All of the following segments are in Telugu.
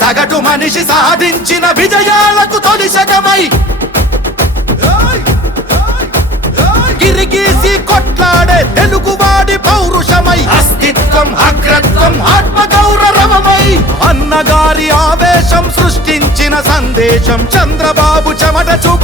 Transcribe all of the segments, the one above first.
సగటు మనిషి సాధించిన విజయాలకు తొలి శకమై. గిరిగీసి కొట్లాడే తెలుగువాడి పౌరుషమై. అస్తిత్వం అగ్రత్వం ఆత్మ గౌరవమై అన్నగారి ఆవేశం సృష్టించిన సందేశం చంద్రబాబు చెమట చూపు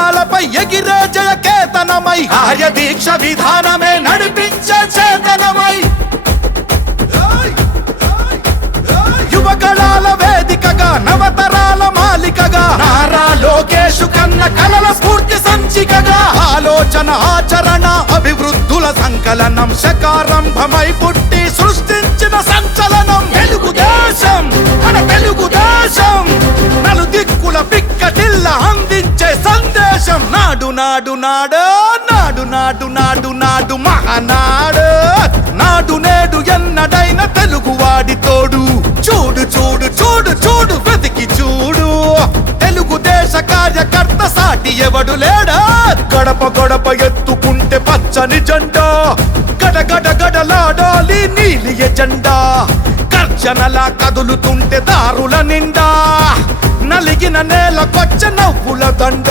కార్యకర్త భుజాలపై ఎగిరే జయ కేతనమై ఆయ దీక్ష విధానమే నడిపించే చేతనమై. యువకళాల వేదికగా నవతరాల మాలికగా నారా లోకేషు కన్న కలల స్ఫూర్తి సంచికగా ఆలోచన ఆచరణ అభివృద్ధుల సంకలనం శకారంభమై పుట్టి సృష్టి దేశం నాడు నాడు నాడు నాడు నాడు నాడు నాడు మహానాడు. నాడు నేడు ఎన్నడైన తెలుగువాడి తోడు. చూడు చూడు చూడు చూడు వెతికి చూడు. తెలుగుదేశ కార్యకర్త సాటి ఎవడు లేడా? గడప గడప ఎత్తుకుంటే పచ్చని జెండా. గడగడ గడలాడాలి నీలి ఎజెండా. గర్జనలా కదులుతుంటే దారుల నిండా. నలిగిన నేలకొచ్చ నవ్వుల దండ.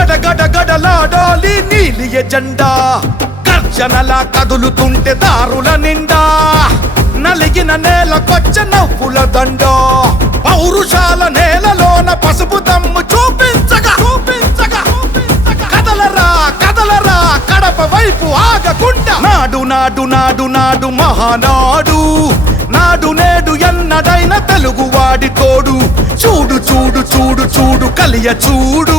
గడగడ గడలాడాలి నీలి ఎజెండా. గర్జనలా కదులుతుంటే దారుల నిండా. నలిగిన నేలకొచ్చ నవ్వుల దండ. పౌరుషాల నేలలోన పసుపు తమ్ము చూపించగా చూపించగా కదలరా కదలరా కడప వైపు ఆగకుండా. నాడు నాడు నాడు నాడు మహానాడు. నాడు నేడు ఎన్నడైన తెలుగువాడి తోడు. చూడు చూడు చూడు చూడు కలియ చూడు.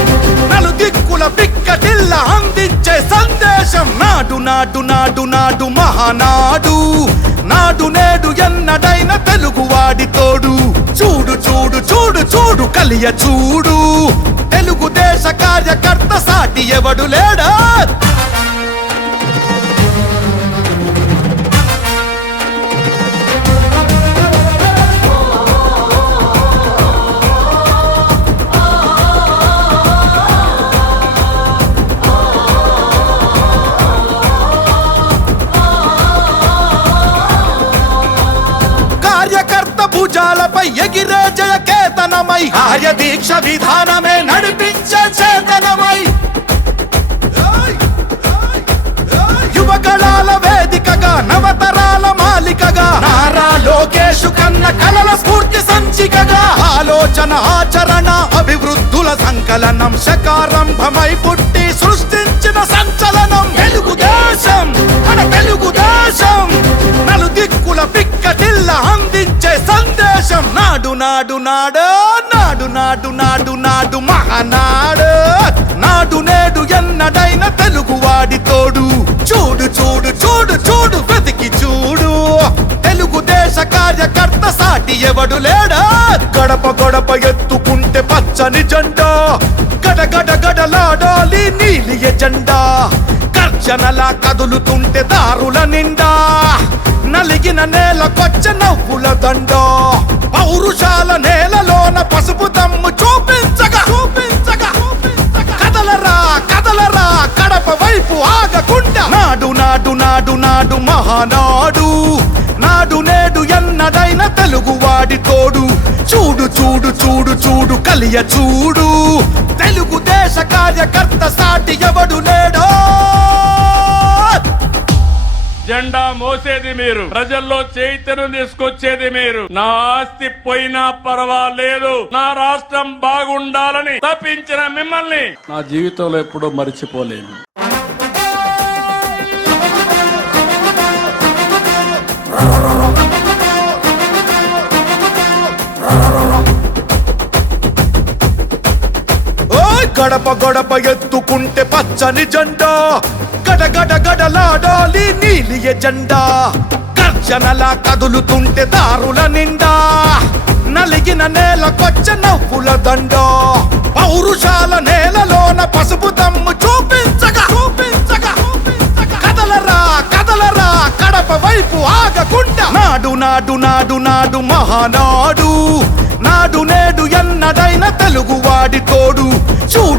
నలు పిక్కటిల్ల అందించే సందేశం. నాడు నాడు నాడు నాడు మహానాడు. నాడు నేడు ఎన్నడైన తెలుగువాడి తోడు. చూడు చూడు చూడు చూడు కలియ చూడు. తెలుగుదేశ కార్యకర్త సాటి ఎవడు లేడా? కేతనమై ఆయ దీక్ష విధానమే నడిపించ చేతనమై యువకళాల వేదికగా నవతరాల మాలికగా నారా లోకేషు కన్న కలల స్ఫూర్తి సంచికగా ఆలోచన ఆచరణ అభివృద్ధుల సంకలనం శకారంభమై పుట్టి సృష్టించిన సంచలనం. తెలుగుదేశం మన తెలుగుదేశం నలు దిక్కుల పిక్కటిల్ల అందించే సందేశం. నాడు నాడు నాడు. నాడు నాడు నాడు మహానాడు. నాడు నేడు ఎన్నడైన తెలుగువాడి తోడు. చూడు చూడు చూడు చూడు బ్రతికి చూడు. తెలుగుదేశ కార్యకర్త సాటి ఎవడు లేడా? గడప గడప ఎత్తుకుంటే పచ్చని జెండా. గడ గడ గడలాడాలి నీలి ఎజెండా గర్జనలా కదులుతుంటే దారుల నిండా. నలిగిన నేల కొచ్చ నవ్వుల దండ. పౌరుషాల నేలలోన పసుపు తెలుగువాడి తోడు. చూడు చూడు చూడు చూడు కలియ చూడు. తెలుగుదేశ కార్యకర్త సాటి ఎవడు లేడో? జెండా మోసేది మీరు. ప్రజల్లో చైతన్యం తీసుకొచ్చేది మీరు. నా ఆస్తి పోయినా పర్వాలేదు. నా రాష్ట్రం బాగుండాలని తప్పించిన మిమ్మల్ని. నా జీవితంలో ఎప్పుడూ మర్చిపోలేను. గడప గడప ఎత్తుకుంటే పచ్చని జెండా. గడ గడ గడలాడాలి నీలి ఎజెండా. గర్జనలా కదులుతుంటే దారుల నిండా. నలిగిన నేల కొచ్చ నవ్వుల దండ. పౌరుషాల నేలలోన పసుపు తమ్ము చూపించగా. చూపించగా. కదలరా కదలరా కడప వైపు ఆగకుండా. నాడు నాడు నాడు నాడు మహానాడు. నాడు నేడు ఎన్నడైన తెలుగువాడి తోడు. చూ చూడు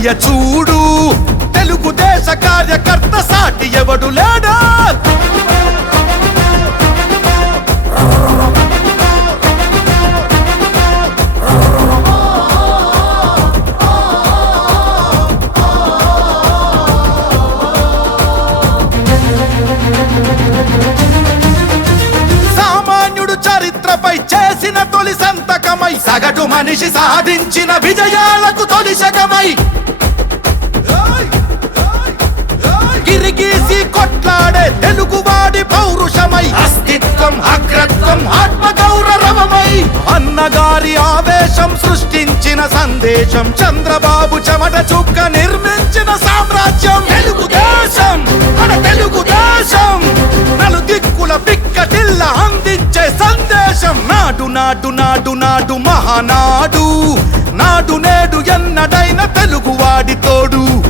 చూడు. కలియ చూడు తెలుగుదేశ కార్యకర్త సాటి ఎవడు లేడా? సామాన్యుడు చరిత్రపై చేసిన తొలి సంతకమై సగటు మనిషి సాధించిన విజయాలకు తొలి శకమై గీసి కొట్లాడే తెలుగువాడి పౌరుషమై. అస్తిత్వం అగ్రత్వం ఆత్మ గౌరవమై అన్నగారి ఆవేశం సృష్టించిన సందేశం. చంద్రబాబు చెమట చుక్క నిర్మించిన సామ్రాజ్యం. తెలుగుదేశం మన తెలుగుదేశం. నలు దిక్కుల పిక్కటిల్ల అందించే సందేశం. నాడు నాడు నాడు నాడు మహానాడు. నాడు నేడు ఎన్నడైన తెలుగువాడి తోడు.